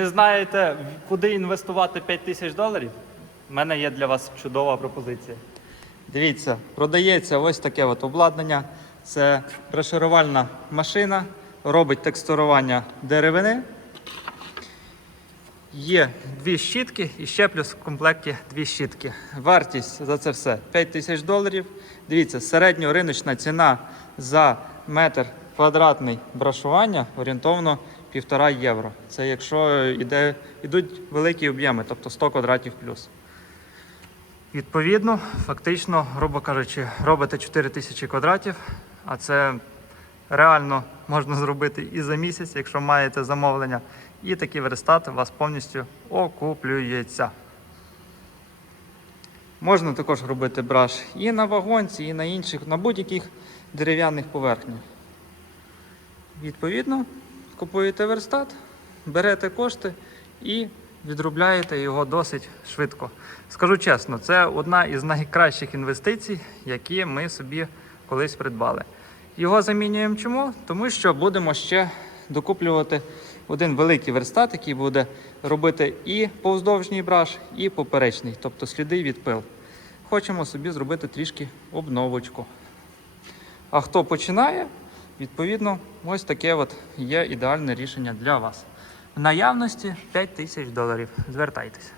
Ви знаєте, куди інвестувати 5 тисяч доларів? У мене є для вас чудова пропозиція. Дивіться, продається ось таке от обладнання. Це прошарувальна машина, робить текстурування деревини. Є дві щітки і ще плюс в комплекті дві щітки. Вартість за це все 5 тисяч доларів. Дивіться, середньориночна ціна за метр квадратний брашування орієнтовно 1,5 євро. Це якщо йде, йдуть великі об'єми, тобто 100 квадратів плюс. Відповідно, фактично, грубо кажучи, робите 4 тисячі квадратів, а це реально можна зробити і за місяць, якщо маєте замовлення. І такий верстат у вас повністю окуплюється. Можна також робити браш і на вагонці, і на інших, на будь-яких дерев'яних поверхнях. Відповідно, купуєте верстат, берете кошти і відробляєте його досить швидко. Скажу чесно, це одна із найкращих інвестицій, які ми собі колись придбали. Його замінюємо чому? Тому що будемо ще докуплювати один великий верстат, який буде робити і повздовжній браш, і поперечний, тобто сліди від пил. Хочемо собі зробити трішки обновочку. А хто починає, відповідно, ось таке от є ідеальне рішення для вас. В наявності 5 тисяч доларів. Звертайтеся.